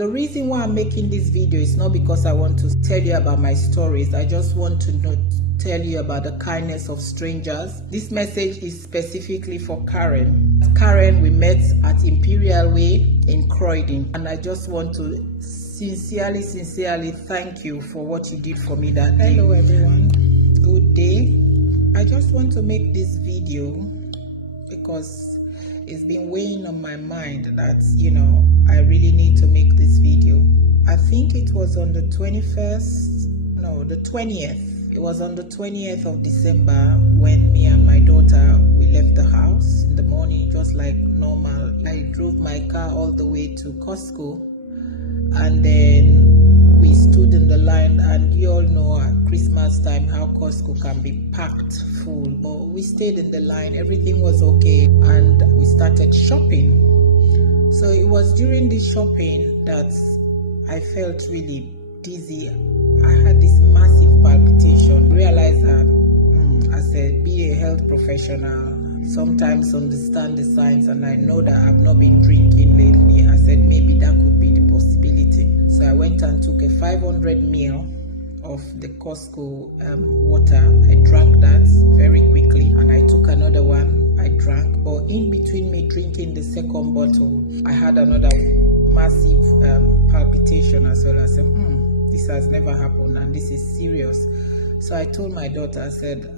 The reason why I'm making this video is not because I want to tell you about my stories. I just want to tell you about the kindness of strangers. This message is specifically for Karen. Karen, we met at Imperial Way in Croydon, and I just want to sincerely thank you for what you did for me that day. Hello everyone, good day. I just want to make this video because it's been weighing on my mind that, I really need to make this video. I think it was on the 20th. It was on the 20th of December when me and my daughter, we left the house in the morning, just like normal. I drove my car all the way to Costco, and then we stood in the line, and you all know at Christmas time how Costco can be packed full, but we stayed in the line, everything was okay, and we started shopping. So it was during this shopping that I felt really dizzy. I had this massive palpitation. I realized that I said, be a health professional, sometimes understand the signs, and I know that I've not been drinking lately. I said maybe that could be the possibility. So I went and took a 500 ml of the Costco water. I drank that very quickly, and I took another one. I drank, but in between me drinking the second bottle, I had another massive palpitation as well. I said, this has never happened and this is serious. So I told my daughter, I said,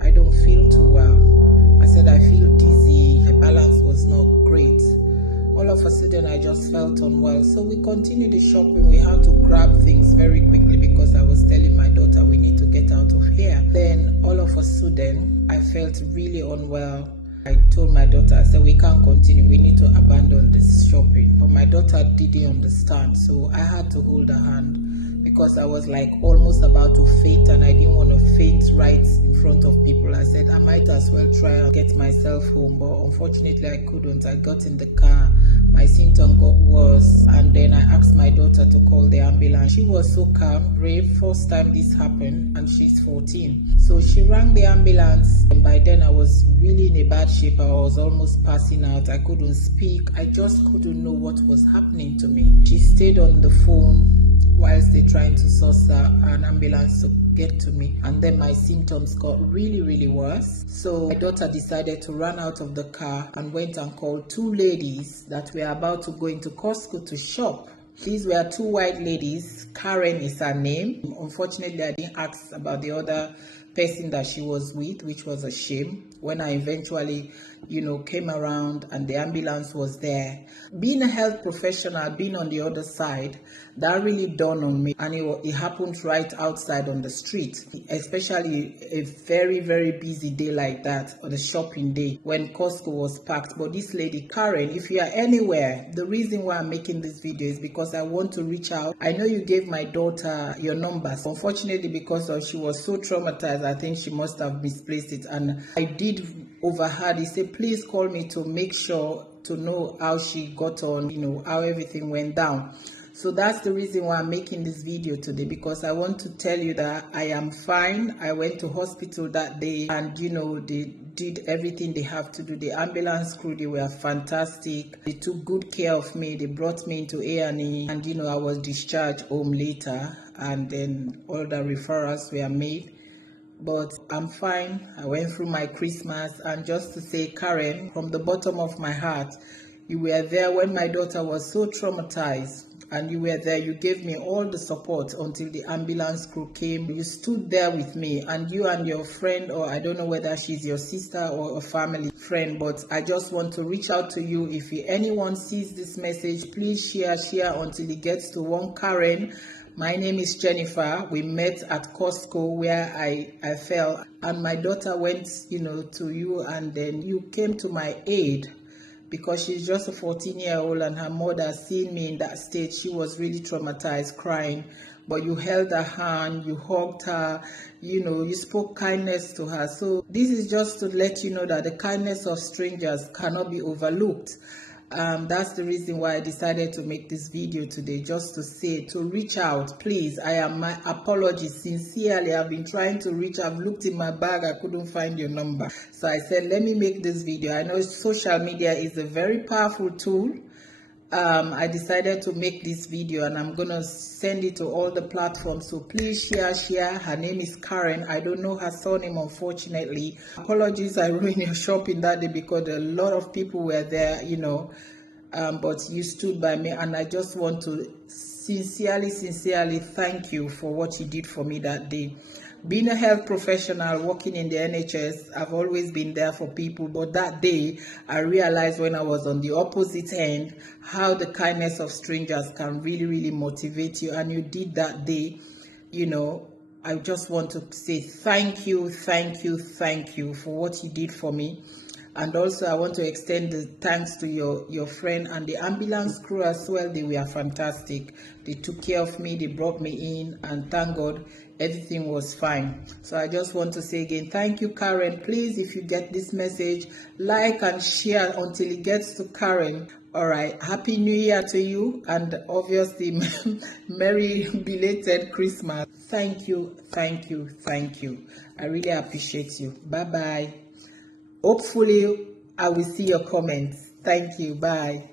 I don't feel too well. I said, I feel dizzy, my balance was not great. All of a sudden, I just felt unwell. So we continued the shopping. We had to grab things very quickly because I was telling my daughter, we need to get out of here. Then all of a sudden, I felt really unwell. I told my daughter, I said, we can't continue. We need to abandon this shopping. But my daughter didn't understand. So I had to hold her hand because I was like almost about to faint, and I didn't want to faint right in front of people. I said, I might as well try and get myself home. But unfortunately, I couldn't. I got in the car. My symptom got worse, and then I asked my daughter to call the ambulance. She was so calm, brave. First time this happened, and she's 14. So she rang the ambulance, and by then I was really in a bad shape. I was almost passing out. I couldn't speak. I just couldn't know what was happening to me. She stayed on the phone whilst they trying to source an ambulance to get to me, and then my symptoms got really worse. So my daughter decided to run out of the car and went and called two ladies that were about to go into Costco to shop. These were two white ladies. Karen is her name. Unfortunately, I didn't ask about the other person that she was with, which was a shame. When I eventually, came around and the ambulance was there. Being a health professional, being on the other side, that really dawned on me. And it happened right outside on the street, especially a very busy day like that, on a shopping day when Costco was packed. But this lady, Karen, if you are anywhere, the reason why I'm making this video is because I want to reach out. I know you gave my daughter your numbers. Unfortunately, because she was so traumatized, I think she must have misplaced it. And I did overheard. He said, please call me to make sure to know how she got on, how everything went down. So that's the reason why I'm making this video today, because I want to tell you that I am fine. I went to hospital that day, and they did everything they have to do. The ambulance crew, they were fantastic. They took good care of me. They brought me into A&E, and I was discharged home later, and then all the referrals were made. But I'm fine. I went through my Christmas, and just to say, Karen, from the bottom of my heart, you were there when my daughter was so traumatized, and you were there. You gave me all the support until the ambulance crew came. You stood there with me, and you and your friend, or I don't know whether she's your sister or a family friend, but I just want to reach out to you. If anyone sees this message, please share until it gets to one Karen. My name is Jennifer. We met at Costco where I fell, and my daughter went, to you, and then you came to my aid because she's just a 14-year-old, and her mother, seeing me in that state, she was really traumatized, crying. But you held her hand, you hugged her, you spoke kindness to her. So this is just to let you know that the kindness of strangers cannot be overlooked. That's the reason why I decided to make this video today, just to say, to reach out, please. My apologies sincerely. I've been trying to reach. I've looked in my bag, I couldn't find your number, so I said, let me make this video. I know social media is a very powerful tool, I decided to make this video, and I'm gonna send it to all the platforms, so please share. Her name is Karen. I don't know her surname, unfortunately. Apologies, I ruined your shopping that day because a lot of people were there, you know, but you stood by me, and I just want to sincerely thank you for what you did for me that day. Being a health professional working in the NHS, I've always been there for people, but that day I realized when I was on the opposite end how the kindness of strangers can really motivate you, and you did that day. You know, I just want to say thank you for what you did for me. And also I want to extend the thanks to your friend and the ambulance crew as well. They were fantastic. They took care of me, they brought me in, and thank God everything was fine. So I just want to say again, thank you, Karen. Please, if you get this message, like and share until it gets to Karen. All right, happy new year to you, and obviously merry belated Christmas. Thank you. I really appreciate you. Bye bye. Hopefully, I will see your comments. Thank you. Bye.